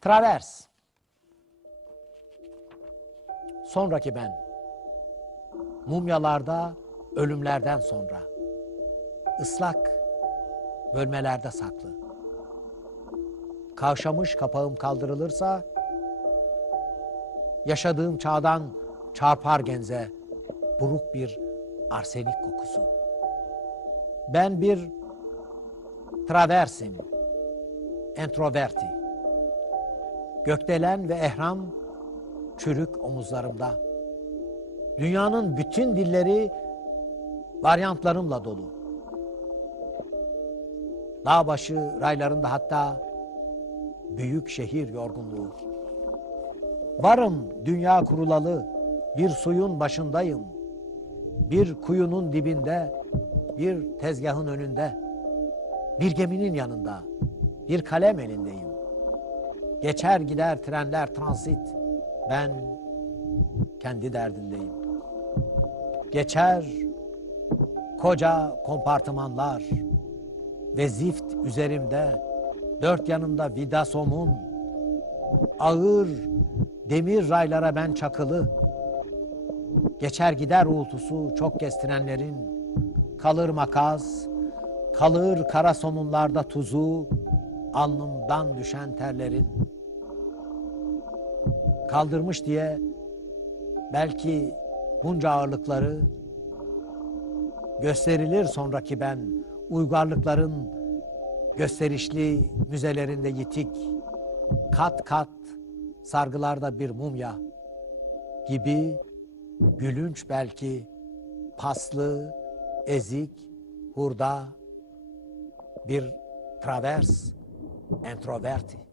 Travers. Sonraki ben. Mumyalarda ölümlerden sonra. Islak bölmelerde saklı. Kavşamış kapağım kaldırılırsa yaşadığım çağdan çarpar genze buruk bir arsenik kokusu. Ben bir traversim, entroverti. Gökdelen ve ehram çürük omuzlarımda. Dünyanın bütün dilleri varyantlarımla dolu. Dağ başı raylarında hatta büyük şehir yorgunluğu. Varım dünya kurulalı, bir suyun başındayım. Bir kuyunun dibinde, bir tezgahın önünde, bir geminin yanında, bir kalem elindeyim. Geçer gider trenler transit, ben kendi derdindeyim. Geçer koca kompartımanlar ve zift üzerimde, dört yanımda vidasomun, ağır demir raylara ben çakılı. Geçer gider uğultusu çok kez trenlerin, kalır makas, kalır kara somunlarda tuzu, alnımdan düşen terlerin. Kaldırmış diye belki bunca ağırlıkları gösterilir sonraki ben uygarlıkların gösterişli müzelerinde yitik kat kat sargılarda bir mumya gibi gülünç belki paslı, ezik, hurda bir travers, entroverti.